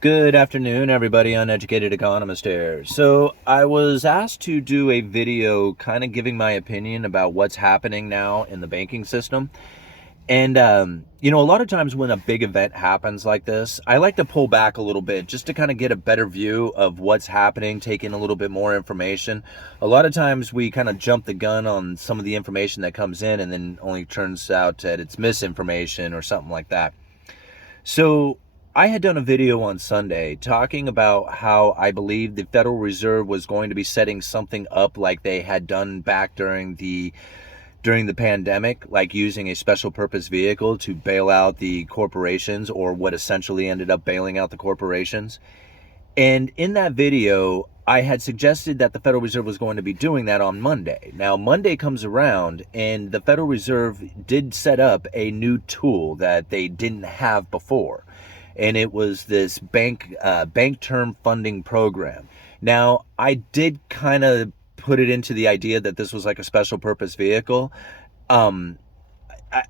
Good afternoon, everybody. Uneducated Economist here. So I was asked to do a video kind of giving my opinion about what's happening now in the banking system. And, a lot of times when a big event happens like this, I like to pull back a little bit just to kind of get a better view of what's happening, take in a little bit more information. A lot of times we kind of jump the gun on some of the information that comes in and then only turns out that it's misinformation or something like that. So I had done a video on Sunday talking about how I believe the Federal Reserve was going to be setting something up like they had done back during the pandemic, like using a special purpose vehicle to bail out the corporations, or what essentially ended up bailing out the corporations. And in that video, I had suggested that the Federal Reserve was going to be doing that on Monday. Now, Monday comes around, and the Federal Reserve did set up a new tool that they didn't have before, and it was this bank term funding program. Now, I did kind of put it into the idea that this was like a special purpose vehicle. Um,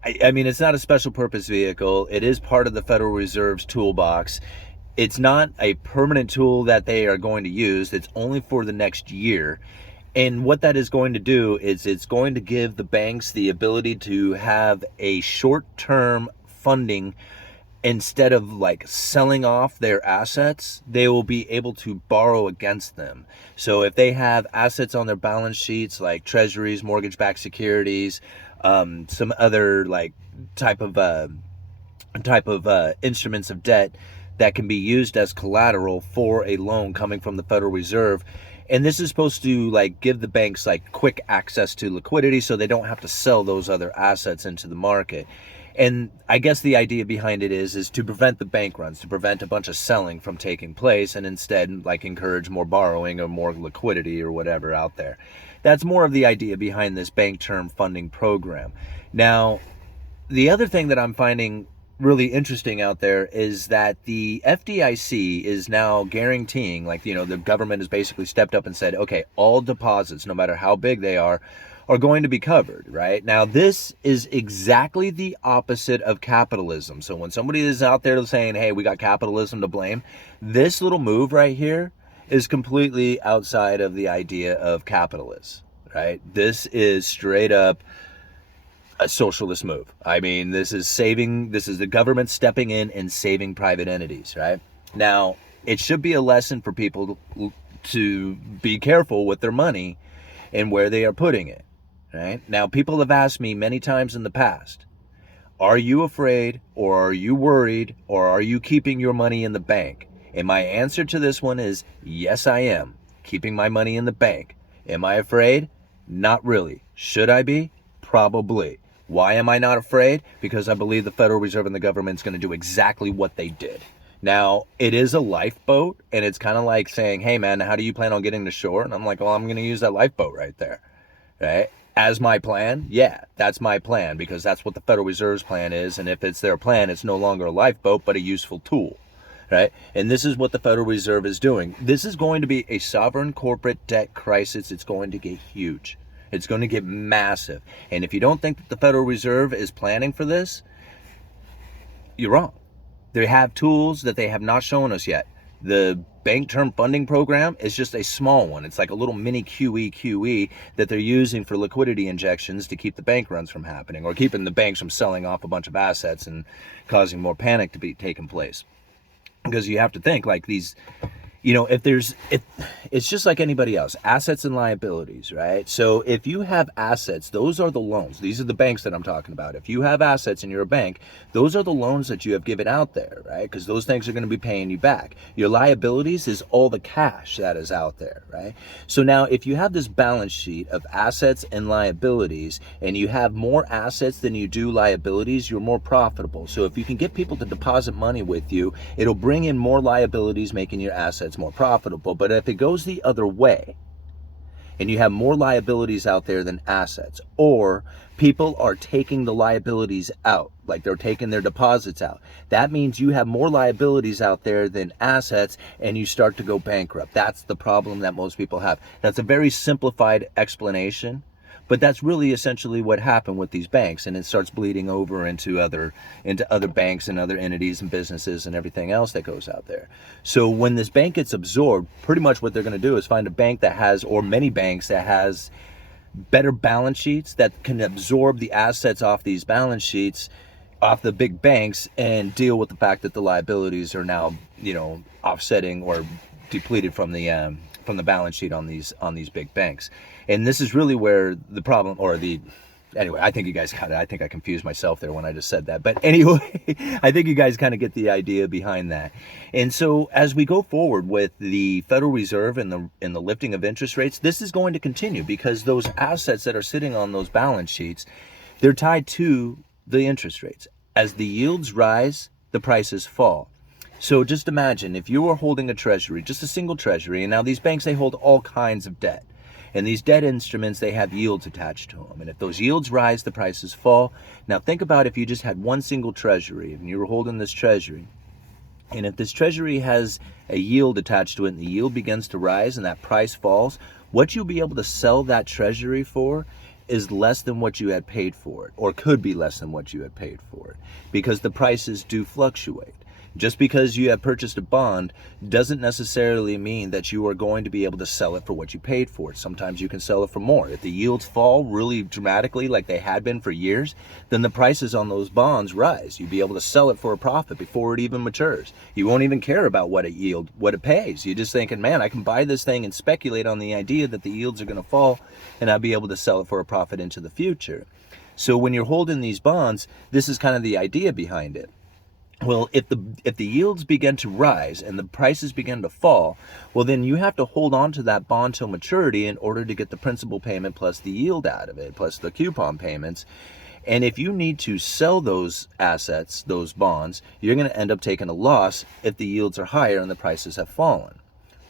I mean, it's not a special purpose vehicle. It is part of the Federal Reserve's toolbox. It's not a permanent tool that they are going to use. It's only for the next year. And what that is going to do is it's going to give the banks the ability to have a short-term funding. Instead of like selling off their assets, they will be able to borrow against them. So if they have assets on their balance sheets like treasuries, mortgage-backed securities, some other like type of instruments of debt that can be used as collateral for a loan coming from the Federal Reserve. And this is supposed to like give the banks like quick access to liquidity so they don't have to sell those other assets into the market. And I guess the idea behind it is to prevent the bank runs, to prevent a bunch of selling from taking place, and instead like encourage more borrowing or more liquidity or whatever out there. That's more of the idea behind this bank term funding program. Now, the other thing that I'm finding really interesting out there is that the FDIC is now guaranteeing, like, the government has basically stepped up and said, okay, all deposits, no matter how big they are going to be covered, right? Now, this is exactly the opposite of capitalism. So when somebody is out there saying, hey, we got capitalism to blame, this little move right here is completely outside of the idea of capitalists, right? This is straight up a socialist move. I mean, this is the government stepping in and saving private entities, right? Now, it should be a lesson for people to be careful with their money and where they are putting it, right? Now, people have asked me many times in the past, are you afraid, or are you worried, or are you keeping your money in the bank? And my answer to this one is, yes, I am keeping my money in the bank. Am I afraid? Not really. Should I be? Probably. Why am I not afraid? Because I believe the Federal Reserve and the government is going to do exactly what they did. Now, it is a lifeboat, and it's kind of like saying, hey, man, how do you plan on getting to shore? And I'm like, well, I'm going to use that lifeboat right there, right? As my plan? Yeah, that's my plan, because that's what the Federal Reserve's plan is. And if it's their plan, it's no longer a lifeboat, but a useful tool, right? And this is what the Federal Reserve is doing. This is going to be a sovereign corporate debt crisis. It's going to get huge. It's going to get massive. And if you don't think that the Federal Reserve is planning for this, you're wrong. They have tools that they have not shown us yet. The bank term funding program is just a small one. It's like a little mini QE that they're using for liquidity injections to keep the bank runs from happening, or keeping the banks from selling off a bunch of assets and causing more panic to be taking place. Because you have to think like these, it's just like anybody else, assets and liabilities, right? So if you have assets, those are the loans. These are the banks that I'm talking about. If you have assets and you're a bank, those are the loans that you have given out there, right? Because those things are going to be paying you back. Your liabilities is all the cash that is out there, right? So now if you have this balance sheet of assets and liabilities, and you have more assets than you do liabilities, you're more profitable. So if you can get people to deposit money with you, it'll bring in more liabilities, making your assets more profitable. But if it goes the other way, and you have more liabilities out there than assets, or people are taking the liabilities out, like they're taking their deposits out, that means you have more liabilities out there than assets, and you start to go bankrupt. That's the problem that most people have. That's a very simplified explanation, But that's really essentially what happened with these banks, and it starts bleeding over into other banks and other entities and businesses and everything else that goes out there. So when this bank gets absorbed, pretty much what they're going to do is find a bank that has, or many banks that has, better balance sheets that can absorb the assets off these balance sheets, off the big banks, and deal with the fact that the liabilities are now, offsetting or depleted from the balance sheet on these big banks. And this is really where the problem, anyway, I think you guys I think I confused myself there when I just said that. But anyway, I think you guys kind of get the idea behind that. And so as we go forward with the Federal Reserve and the lifting of interest rates, this is going to continue because those assets that are sitting on those balance sheets, they're tied to the interest rates. As the yields rise, the prices fall. So just imagine if you were holding a treasury, just a single treasury, and now these banks, they hold all kinds of debt. And these debt instruments, they have yields attached to them. And if those yields rise, the prices fall. Now think about if you just had one single treasury and you were holding this treasury. And if this treasury has a yield attached to it and the yield begins to rise and that price falls, what you'll be able to sell that treasury for is less than what you had paid for it, or could be less than what you had paid for it, because the prices do fluctuate. Just because you have purchased a bond doesn't necessarily mean that you are going to be able to sell it for what you paid for it. Sometimes you can sell it for more. If the yields fall really dramatically like they had been for years, then the prices on those bonds rise. You'll be able to sell it for a profit before it even matures. You won't even care about what it pays. You're just thinking, man, I can buy this thing and speculate on the idea that the yields are going to fall and I'll be able to sell it for a profit into the future. So when you're holding these bonds, this is kind of the idea behind it. Well, if the yields begin to rise and the prices begin to fall, well, then you have to hold on to that bond till maturity in order to get the principal payment plus the yield out of it, plus the coupon payments. And if you need to sell those assets, those bonds, you're going to end up taking a loss if the yields are higher and the prices have fallen.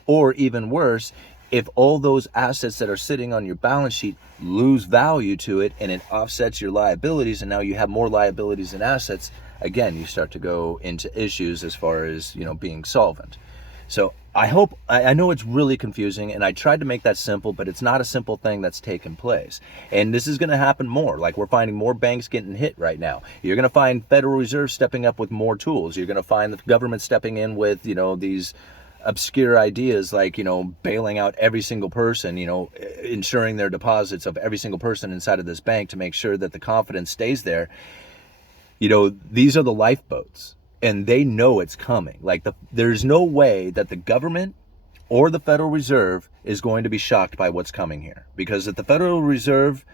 Or even worse, if all those assets that are sitting on your balance sheet lose value to it and it offsets your liabilities, and now you have more liabilities than assets, again, you start to go into issues as far as, being solvent. So I know it's really confusing, and I tried to make that simple, but it's not a simple thing that's taken place. And this is going to happen more. Like, we're finding more banks getting hit right now. You're going to find Federal Reserve stepping up with more tools. You're going to find the government stepping in with, these obscure ideas like, bailing out every single person, insuring their deposits of every single person inside of this bank to make sure that the confidence stays there. These are the lifeboats, and they know it's coming. Like, there's no way that the government or the Federal Reserve is going to be shocked by what's coming here. Because if the Federal Reserve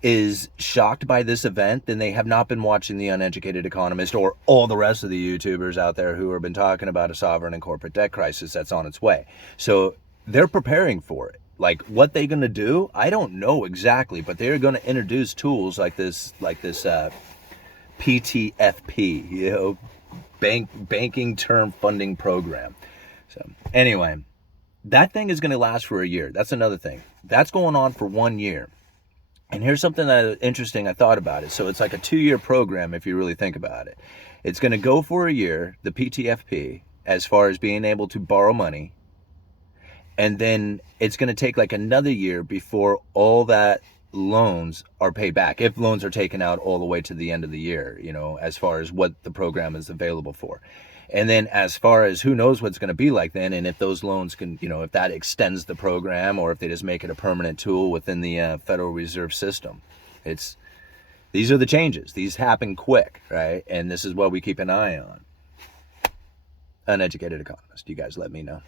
is shocked by this event, then they have not been watching the Uneducated Economist or all the rest of the YouTubers out there who have been talking about a sovereign and corporate debt crisis that's on its way. So they're preparing for it. Like, what they're going to do, I don't know exactly, but they're going to introduce tools like this PTFP, banking term funding program. So anyway, that thing is going to last for a year. That's another thing. That's going on for 1 year. And here's something that interesting I thought about it. So it's like a 2-year program if you really think about it. It's going to go for a year, the PTFP, as far as being able to borrow money. And then it's going to take like another year before all that loans are paid back, if loans are taken out all the way to the end of the year, as far as what the program is available for. And then as far as who knows what's going to be like then, and if those loans can, if that extends the program or if they just make it a permanent tool within the Federal Reserve system. These are the changes. These happen quick, right? And this is what we keep an eye on. Uneducated Economist. You guys let me know.